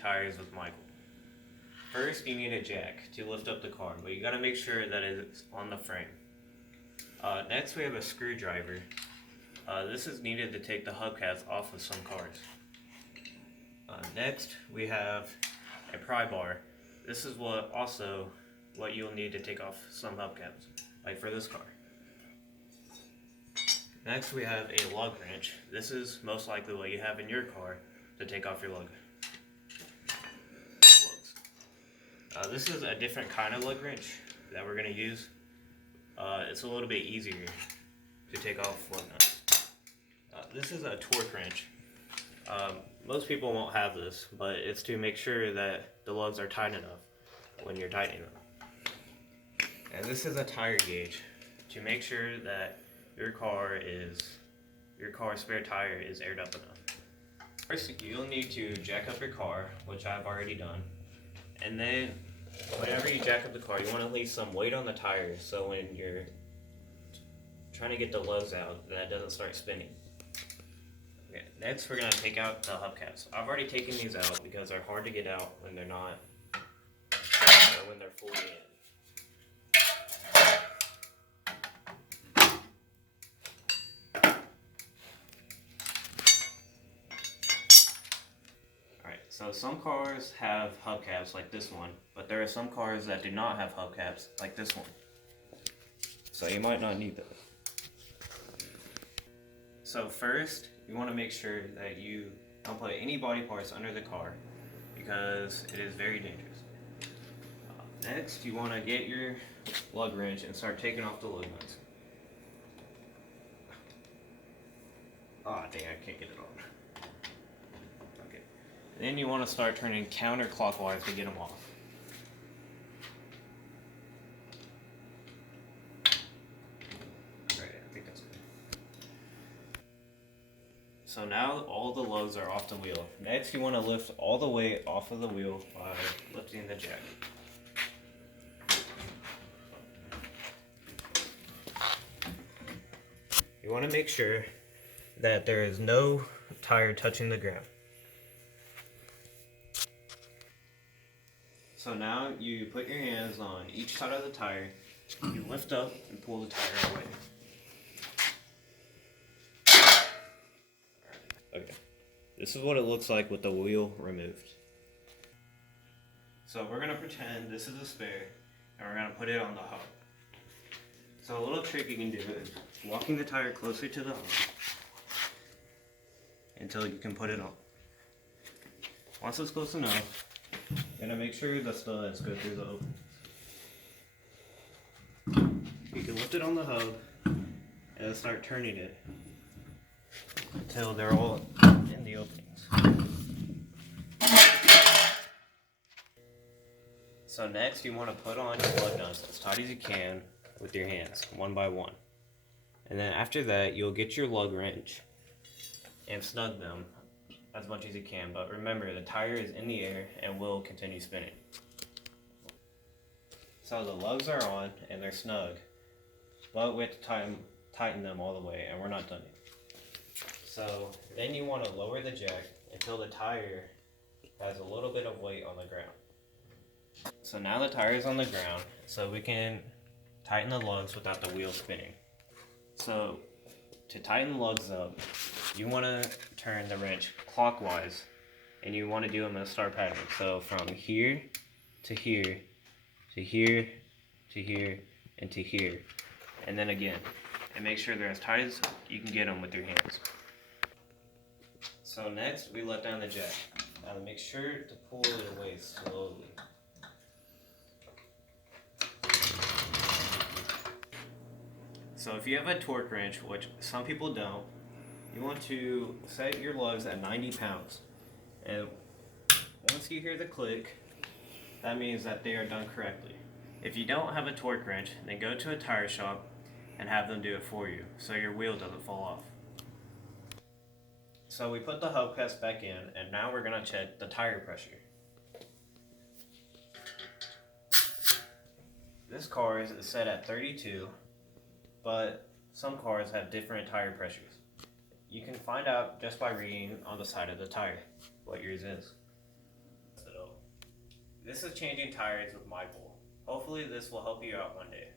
tires with Michael. First, you need a jack to lift up the car, but you gotta make sure that it's on the frame. Next, we have a screwdriver. This is needed to take the hubcaps off of some cars. Next, we have a pry bar. This is what you'll need to take off some hubcaps, like for this car. Next, we have a lug wrench. This is most likely what you have in your car to take off your lugs. This is a different kind of lug wrench that we're going to use. It's a little bit easier to take off lug nuts. This is a torque wrench. Most people won't have this, but it's to make sure that the lugs are tight enough when you're tightening them. And this is a tire gauge to make sure that your car's spare tire is aired up enough. First, you'll need to jack up your car, which I've already done. And then, whenever you jack up the car, you want to leave some weight on the tire so when you're trying to get the lugs out, that it doesn't start spinning. Okay, next, we're going to take out the hubcaps. I've already taken these out because they're hard to get out when they're not, or when they're fully in. So some cars have hubcaps like this one, but there are some cars that do not have hubcaps like this one. So you might not need those. So first, you want to make sure that you don't put any body parts under the car because it is very dangerous. Next, you want to get your lug wrench and start taking off the lug nuts. Ah, dang, I can't get it on. Then you want to start turning counterclockwise to get them off. Alright, I think that's good. So now all the lugs are off the wheel. Next you want to lift all the weight off of the wheel by lifting the jack. You want to make sure that there is no tire touching the ground. So now you put your hands on each side of the tire, you lift up and pull the tire away. Okay, this is what it looks like with the wheel removed. So we're going to pretend this is a spare and we're going to put it on the hub. So a little trick you can do is walking the tire closer to the hub until you can put it on. Once it's close enough, you're going to make sure the studs go through the openings. You can lift it on the hub and start turning it until they're all in the openings. So next you want to put on your lug nuts as tight as you can with your hands, one by one. And then after that you'll get your lug wrench and snug them as much as you can, but remember the tire is in the air and will continue spinning. So the lugs are on and they're snug, but we have to tighten them all the way and we're not done yet. So then you want to lower the jack until the tire has a little bit of weight on the ground. So now the tire is on the ground, so we can tighten the lugs without the wheel spinning. So to tighten the lugs up, you want to turn the wrench clockwise and you want to do them in a star pattern. So from here to here to here to here and to here, and then again, and make sure they're as tight as you can get them with your hands. So next we let down the jack. Now make sure to pull it away slowly. So if you have a torque wrench, which some people don't, you want to set your lugs at 90 pounds. And once you hear the click, that means that they are done correctly. If you don't have a torque wrench, then go to a tire shop and have them do it for you so your wheel doesn't fall off. So we put the hubcaps back in and now we're going to check the tire pressure. This car is set at 32, but some cars have different tire pressures. You can find out just by reading on the side of the tire what yours is. This is changing tires with my goal. Hopefully this will help you out one day.